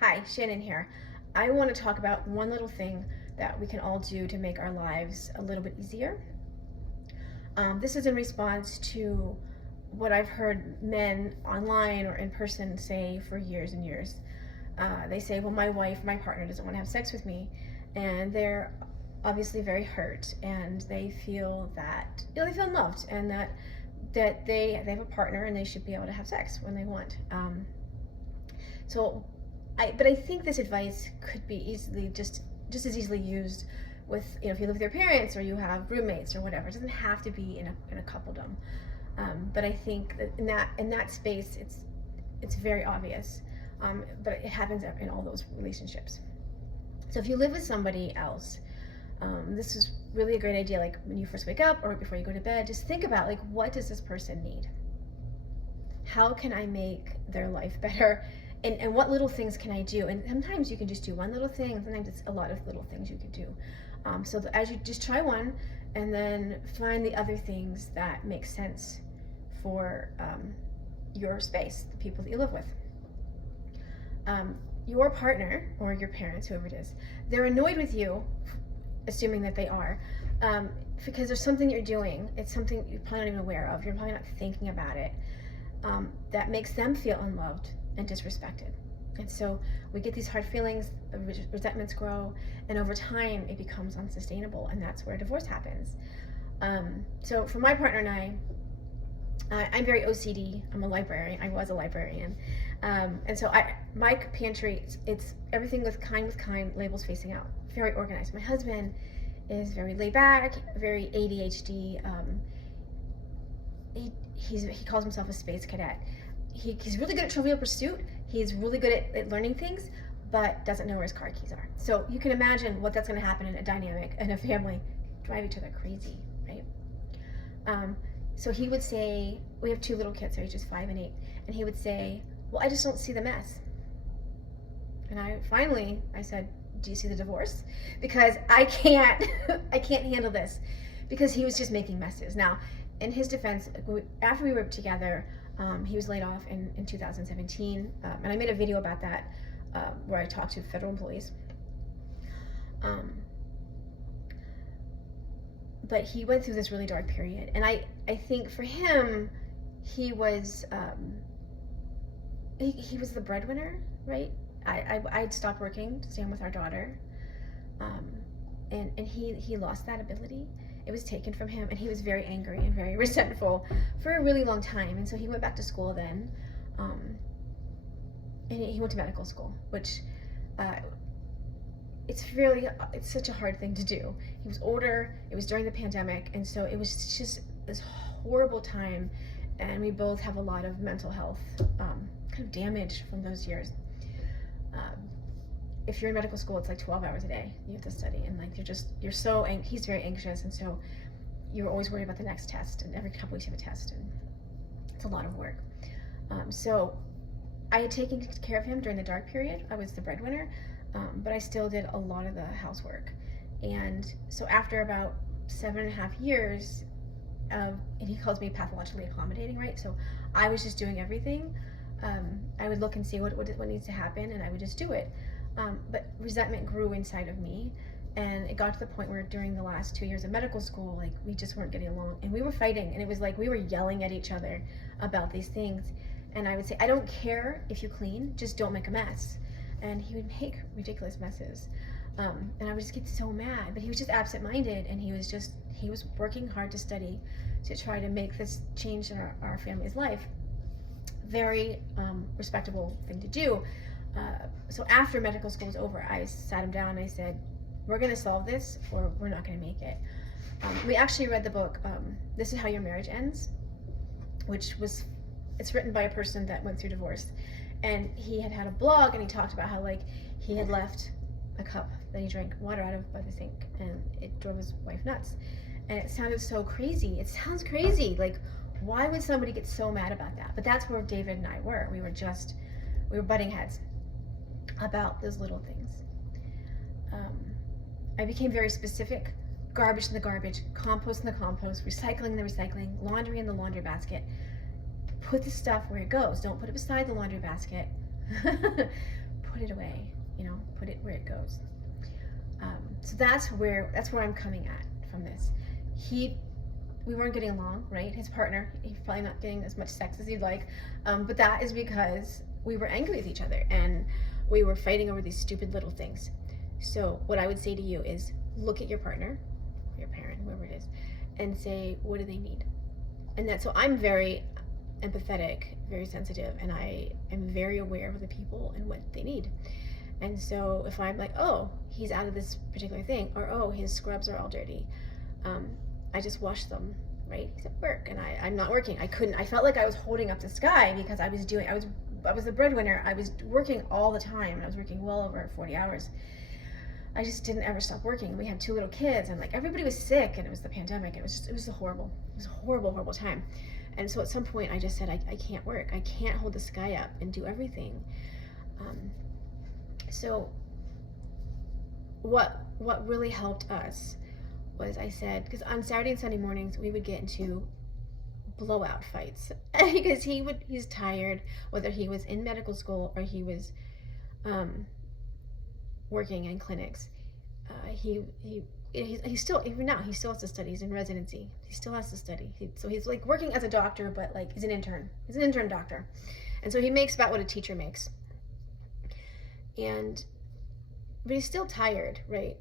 Hi, Shannon here. I want to talk about one little thing that we can all do to make our lives a little bit easier. This is in response to what I've heard men online or in person say for years and years. They say, well, my partner doesn't want to have sex with me. And they're obviously very hurt, and they feel that, they feel loved, and that they have a partner and they should be able to have sex when they want. So but I think this advice could be easily just as easily used with, if you live with your parents or you have roommates or whatever. It doesn't have to be in a coupledom. But I think that in that space, it's very obvious. But it happens in all those relationships. So if you live with somebody else, this is really a great idea. Like when you first wake up or before you go to bed, just think about, like, what does this person need? How can I make their life better? And what little things can I do? And sometimes you can just do one little thing, and sometimes it's a lot of little things you can do. As you just try one, and then find the other things that make sense for your space, the people that you live with. Your partner or your parents, whoever it is, they're annoyed with you, assuming that they are, because there's something you're doing. It's something you're probably not even aware of. You're probably not thinking about it. That makes them feel unloved and disrespected. And so we get these hard feelings, resentments grow, and over time it becomes unsustainable, and that's where divorce happens. So for my partner and I'm very OCD. I'm a librarian. I was a librarian. And so my pantry, it's everything with kind, labels facing out. Very organized. My husband is very laid back, very ADHD. He calls himself a space cadet. He's really good at Trivial Pursuit. He's really good at learning things, but doesn't know where his car keys are. So you can imagine what that's going to happen in a dynamic, in a family. Drive each other crazy, right? So he would say, we have two little kids, they're ages 5 and 8, and he would say, well, I just don't see the mess. And I said, do you see the divorce? Because I can't handle this, because he was just making messes. Now, in his defense, after we were together, he was laid off in 2017, and I made a video about that where I talked to federal employees. But he went through this really dark period, and I think for him, he was the breadwinner, right? I'd stopped working to stay home with our daughter, and he lost that ability. It was taken from him, and he was very angry and very resentful for a really long time. And so he went back to school then, and he went to medical school, which it's such a hard thing to do. He was older, it was during the pandemic, and so it was just this horrible time, and we both have a lot of mental health kind of damage from those years. If you're in medical school, it's like 12 hours a day you have to study, and like he's very anxious, and so you're always worried about the next test, and every couple weeks you have a test, and it's a lot of work. So I had taken care of him during the dark period. I was the breadwinner, but I still did a lot of the housework. And so after about 7.5 years, and he calls me pathologically accommodating, right? So I was just doing everything. I would look and see what needs to happen, and I would just do it. But resentment grew inside of me, and it got to the point where during the last 2 years of medical school, like, we just weren't getting along, and we were fighting, and it was like we were yelling at each other about these things. And I would say, I don't care if you clean, just don't make a mess. And he would make ridiculous messes. And I would just get so mad, but he was just absent-minded, and he was working hard to study to try to make this change in our family's life. Very respectable thing to do. So after medical school was over, I sat him down and I said, we're going to solve this, or we're not going to make it. We actually read the book, This Is How Your Marriage Ends, it's written by a person that went through divorce. And he had a blog, and he talked about how, like, he had left a cup that he drank water out of by the sink, and it drove his wife nuts. And it sounded so crazy. It sounds crazy. Like, why would somebody get so mad about that? But that's where David and I were. We were butting heads about those little things. I became very specific. Garbage in the garbage, compost in the compost, recycling in the recycling, laundry in the laundry basket. Put the stuff where it goes. Don't put it beside the laundry basket. put it away, put it where it goes. So that's where I'm coming at from this. We weren't getting along, right? His partner, he's probably not getting as much sex as he'd like, but that is because we were angry with each other and we were fighting over these stupid little things. So what I would say to you is look at your partner, your parent, whoever it is, and say, what do they need? And so I'm very empathetic, very sensitive, and I am very aware of the people and what they need. And so if I'm like, oh, he's out of this particular thing, or oh, his scrubs are all dirty, I just wash them, right? He's at work and I'm not working. I felt like I was holding up the sky because I was the breadwinner. I was working all the time, and I was working well over 40 hours. I just didn't ever stop working. We had 2 little kids, and like everybody was sick, and it was the pandemic. It was a horrible time. And so at some point I just said, I can't work. I can't hold the sky up and do everything. So what really helped us was, I said, because on Saturday and Sunday mornings we would get into blowout fights because he's tired, whether he was in medical school or he was working in clinics. He's still, even now, he still has to study. He's in residency. He still has to study. So he's like working as a doctor, but like he's an intern. He's an intern doctor. And so he makes about what a teacher makes. But he's still tired, right?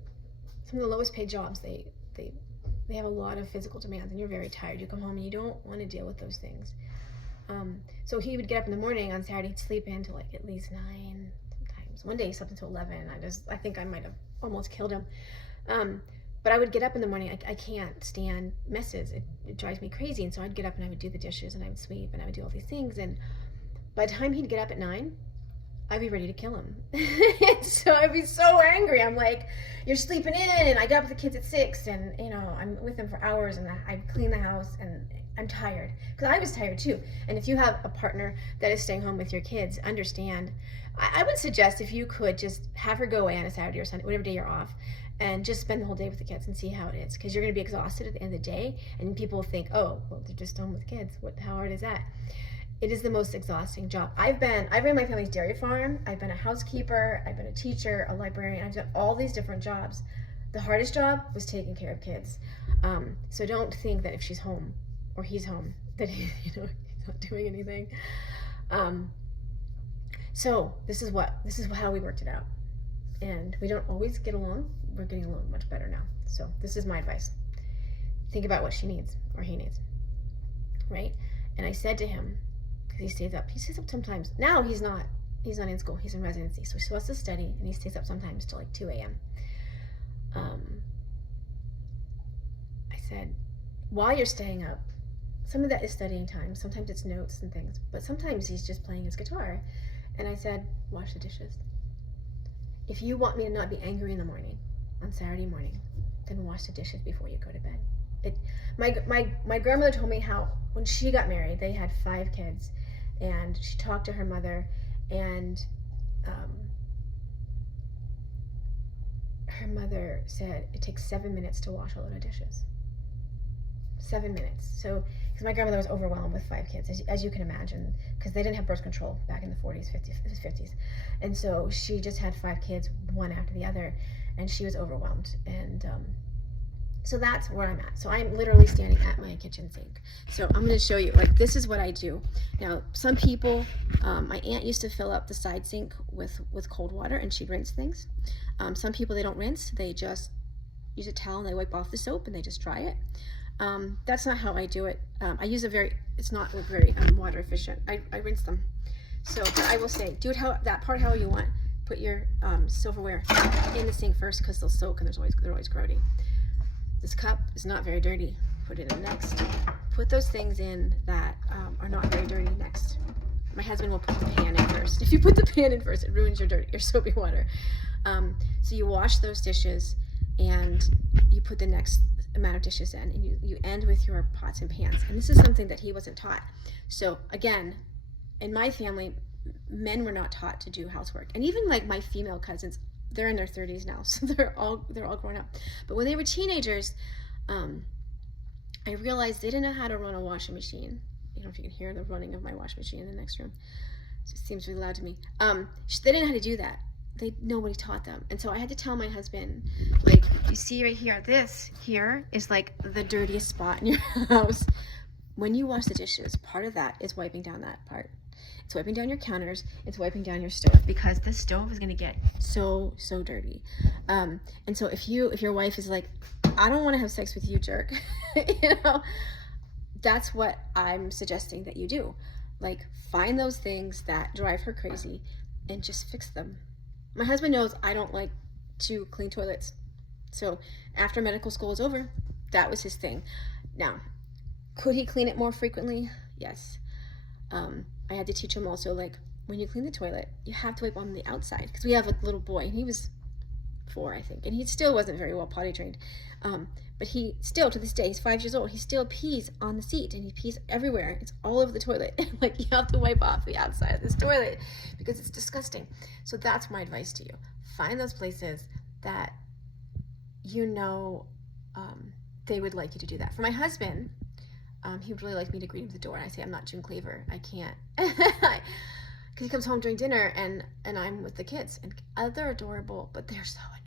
Some of the lowest paid jobs, they have a lot of physical demands, and you're very tired. You come home and you don't want to deal with those things. So he would get up in the morning on Saturday, he'd sleep in till like at least 9 sometimes. One day he slept until 11. I think I might have almost killed him. But I would get up in the morning. I can't stand messes. It drives me crazy. And so I'd get up and I would do the dishes and I would sweep and I would do all these things. And by the time he'd get up at 9, I'd be ready to kill him. So I'd be so angry. I'm like, you're sleeping in, and I get up with the kids at 6, and I'm with them for hours, and I clean the house, and I'm tired because I was tired too. And if you have a partner that is staying home with your kids, understand. I would suggest if you could just have her go away on a Saturday or Sunday, whatever day you're off, and just spend the whole day with the kids and see how it is, because you're going to be exhausted at the end of the day, and people think, oh, well, they're just home with kids. How hard is that? It is the most exhausting job. I ran my family's dairy farm. I've been a housekeeper. I've been a teacher, a librarian. I've done all these different jobs. The hardest job was taking care of kids. So don't think that if she's home or he's home that he's not doing anything. So this is how we worked it out. And we don't always get along. We're getting along much better now. So this is my advice. Think about what she needs or he needs, right? And I said to him, because he stays up sometimes. Now he's not in school. He's in residency. So he still has to study, and he stays up sometimes till like 2 a.m. I said, while you're staying up, some of that is studying time. Sometimes it's notes and things, but sometimes he's just playing his guitar. And I said, wash the dishes. If you want me to not be angry in the morning, on Saturday morning, then wash the dishes before you go to bed. My grandmother told me how when she got married, they had 5 kids, and she talked to her mother, and her mother said it takes 7 minutes to wash a load of dishes. 7 minutes. So, because my grandmother was overwhelmed with 5 kids, as you can imagine, because they didn't have birth control back in the 40s, 50s. And so she just had 5 kids, one after the other, and she was overwhelmed. And so that's where I'm at. So I'm literally standing at my kitchen sink. So I'm going to show you, like, this is what I do. Now, some people, my aunt used to fill up the side sink with cold water, and she'd rinse things. Some people, they don't rinse. They just use a towel, and they wipe off the soap, and they just dry it. That's not how I do it. I use it's not very water efficient. I rinse them. So, but I will say, do it how you want. Put your silverware in the sink first, because they'll soak, and they're always grody. This cup is not very dirty. Put it in next. Put those things in that are not very dirty next. My husband will put the pan in first. If you put the pan in first, it ruins your soapy water. So you wash those dishes, and you put the next amount of dishes in, and you end with your pots and pans. And this is something that he wasn't taught. So again, in my family, men were not taught to do housework. And even like my female cousins, they're in their 30s now, so they're all grown up. But when they were teenagers, I realized they didn't know how to run a washing machine. I don't know if you can hear the running of my washing machine in the next room. It just seems really loud to me. They didn't know how to do that. nobody taught them. And so I had to tell my husband, like, you see right here, this here is like the dirtiest spot in your house. When you wash the dishes, part of that is wiping down that part. It's wiping down your counters, it's wiping down your stove, because the stove is gonna get so dirty. And so if your wife is like, I don't want to have sex with you, jerk, you know, that's what I'm suggesting that you do. Like, find those things that drive her crazy and just fix them. My husband knows I don't like to clean toilets. So after medical school was over, that was his thing. Now, could he clean it more frequently? Yes. I had to teach him also, like, when you clean the toilet, you have to wipe on the outside. Because we have a little boy, and he was 4, I think, and he still wasn't very well potty trained. But he still, to this day, he's 5 years old, he still pees on the seat, and he pees everywhere. It's all over the toilet. Like, you have to wipe off the outside of this toilet because it's disgusting. So that's my advice to you. Find those places that you know they would like you to do that. For my husband, he would really like me to greet him at the door, and I say, I'm not June Cleaver. I can't. Because he comes home during dinner, and I'm with the kids, and they're adorable, but they're so annoying.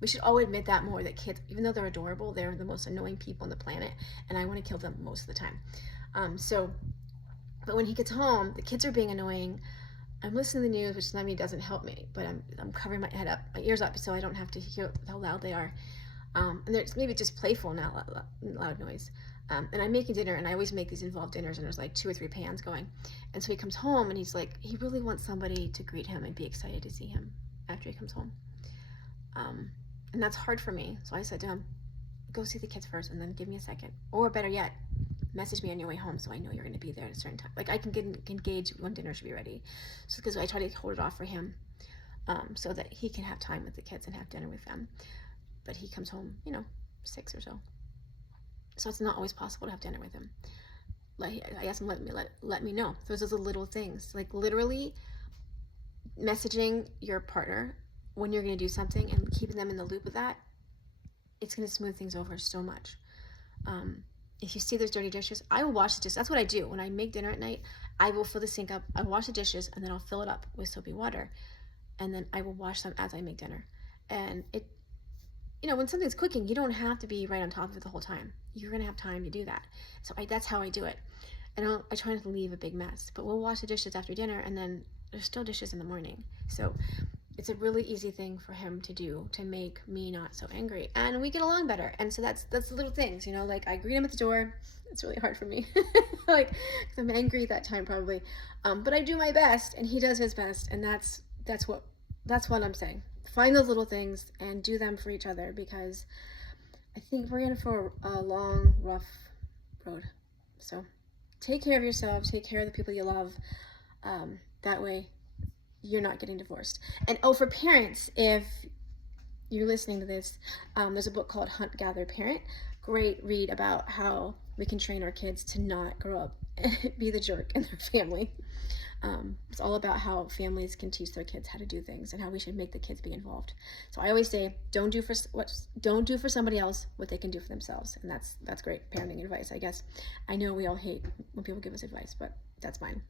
We should all admit that more, that kids, even though they're adorable, they're the most annoying people on the planet, and I want to kill them most of the time. But when he gets home, the kids are being annoying. I'm listening to the news, which maybe doesn't help me, but I'm covering my head up, my ears up, so I don't have to hear how loud they are. And they're maybe just playful, not loud noise. And I'm making dinner, and I always make these involved dinners, and there's like 2 or 3 pans going. And so he comes home, and he's like, he really wants somebody to greet him and be excited to see him after he comes home. And that's hard for me. So I said to him, go see the kids first, and then give me a second. Or better yet, message me on your way home so I know you're going to be there at a certain time. Like, I can gauge when dinner should be ready. So because I try to hold it off for him, so that he can have time with the kids and have dinner with them. But he comes home, 6 or so. So it's not always possible to have dinner with him. Like, I asked him, let me know. Those are the little things. Like, literally messaging your partner when you're going to do something and keeping them in the loop of that, it's going to smooth things over so much. If you see there's dirty dishes, I will wash the dishes. That's what I do. When I make dinner at night, I will fill the sink up, I wash the dishes, and then I'll fill it up with soapy water. And then I will wash them as I make dinner. And it, when something's cooking, you don't have to be right on top of it the whole time. You're going to have time to do that. So that's how I do it. And I try not to leave a big mess. But we'll wash the dishes after dinner, and then there's still dishes in the morning. So it's a really easy thing for him to do to make me not so angry. And we get along better. And so that's the little things, like I greet him at the door. It's really hard for me. Like, 'cause I'm angry at that time probably. But I do my best, and he does his best. And that's what I'm saying. Find those little things and do them for each other, because I think we're in for a long, rough road. So take care of yourself, take care of the people you love. That way you're not getting divorced. And for parents, if you're listening to this, there's a book called Hunt, Gather, Parent. Great read about how we can train our kids to not grow up and be the jerk in their family. It's all about how families can teach their kids how to do things and how we should make the kids be involved. So I always say, don't do for somebody else what they can do for themselves. And that's great parenting advice, I guess. I know we all hate when people give us advice, but that's mine.